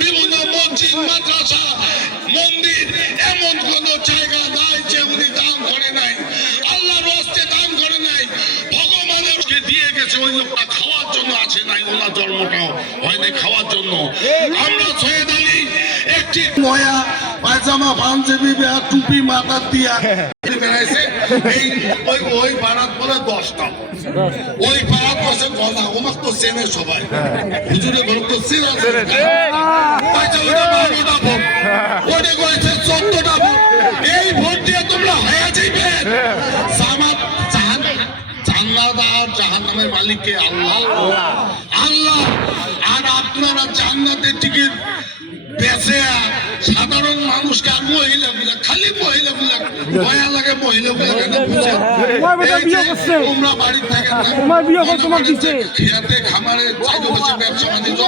বিভিন্ন মসজিদ মাদ্রাসা মন্দির এমন কোন জায়গা নাই যে উনি দান করে নাই, আল্লাহর রাস্তায় দান করে নাই, ভগবানেরকে দিয়ে গেছে। ওই লোকটা খাওয়ার জন্য আছে নাই, ওনার জন্মটাও হয়নি খাওয়ার জন্য। আমরা সৈয়দ আলী একটি নয়া পায়জামা পাঞ্জাবি টুপি মাথা দিয়া বেড়াইছে, ওই বারাত বলে 10টা, ওই বারাত বসে গলা ওমাক তো চেনে সবাই, হুজুরে ঘর তো চেনা ওটা ভোট, ওটা করেছে 14টা ভোট। এই ভোট দিয়ে তোমরা হয়ে যাইবে জামাত জান্নাত আর জাহান্নামের মালিককে আল্লাহ আল্লাহ। আর আপনারা জান্নাতের টিকিট বেঁচে সাধারণ মানুষকে আর মহিলাগুলা খালি মহিলাগুলা ভয়া লাগে, মহিলাগুলা কেন বুঝে তোমরা বাড়ির থাকেন খেয়াতে খামারে চারিপাশে ব্যবসা বাণিজ্য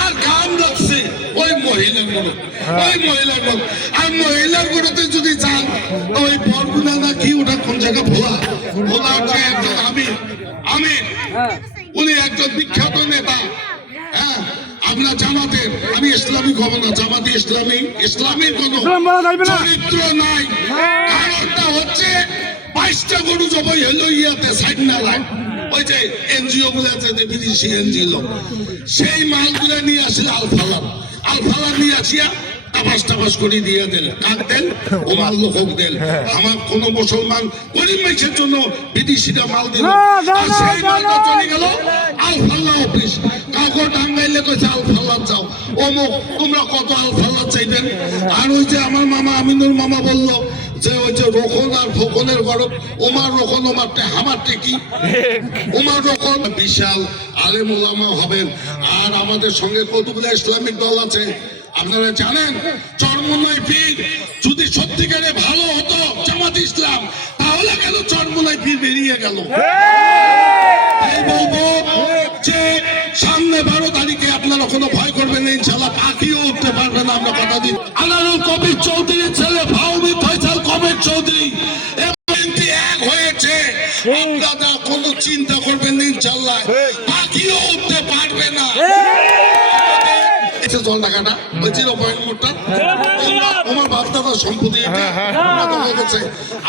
আর কাম লাগছে ওই মহিলাগুলো, ওই মহিলাগুলো। আর মহিলাগুলোতে যদি যান ওই বরগুনা না কি ওটা কোন জায়গা ভোলা ভোলা হচ্ছে একজন আমি উনি একজন বিখ্যাত নেতা। হ্যাঁ, আমরা জামাতের, আমি ইসলামিক হব না, জামাতে ইসলামীর কোন চরিত্র নাই। কারণটা হচ্ছে 22টা গরু জবাই হলো ইয়াতে সাইড নালায়, ওই যে এনজিও গুলো আছে, বিদেশি এনজিও, সেই মালগুলো নিয়ে আসলে আলফালা নিয়ে আসিয়া টাবাস করে দিয়ে দিল, কাক দেন ও মাল লোক দেন। আমার কোন মুসলমান গরিব মানুষের জন্য বিদেশিরা মাল দিল, আর সেই মালটা চলে গেল আলফাল্লা অফিস। কাউকে টাঙ্গাইলে কইছে আলফাল্লা যাও অমুক, তোমরা কত আলফাল্লা চাইবেন? আর ওই যে আমার মামা আমিনুর মামা বলল যে ওই যে রোকন আর ফোকনের গরব, ওমার রোকন ওমারটে হামারটে কি ওমার রোকন বিশাল আলেম ওলামা হবেন। আর আমাদের সঙ্গে কতগুলো ইসলামিক দল আছে আপনারা জানেন। চরমোনাই পীর যদি সত্যিকারে ভালো হতো জামাত ইসলাম, তাহলে কেন চরমোনাই পীর বেরিয়ে গেল? বলবো যে সামনে 12 তারিখে আপনারা কোনো ভয় করবেন না, ইনশাল্লাহ পাখিও উঠতে পারবে না, আমরা কথা দিই। আনারুল কবির চৌধুরীর ছেলে ভাউমি ফয়সাল কবির চৌধুরী এক হয়েছে, আপনারা কোনো চিন্তা করবেন না, ইনশাল্লাহ পাখিও উঠতে পারবে না। জল টাকাটা ওই 0.1টা তোমার বাপদাদার সম্পত্তি,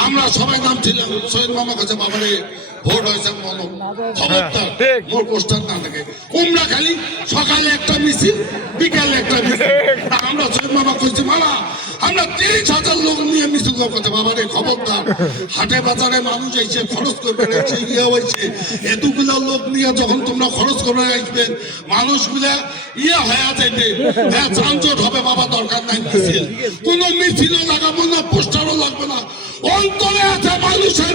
আমরা সবাই নাম ছিলাম। সৈয়দ মামা কাছে বাবারে ভোট হয়েছে মনো খবরদার মোর পোস্টার না থাকে, তোমরা খালি সকালে একটা মিছিল বিকালে একটা মিছিল। আমরা সৈয়দ মামা কইছি মামা আমরা 30,000 লোক নিয়ে মিছিল করতে, বাবারে খবরদার হাটে বাজারে মানুষ এসে খরচ করবে ইয়ে হয়েছে, এতগুলো লোক নিয়ে যখন তোমরা খরচ করে আসবেন মানুষগুলা ইয়ে হয়ে যাইবে, হ্যাঁ যানজট হবে, বাবা দরকার নাই মিছিল, কোন মিছিলও লাগাবো না, পোস্টারও লাগবে না। অন্তরে আছে মানুষের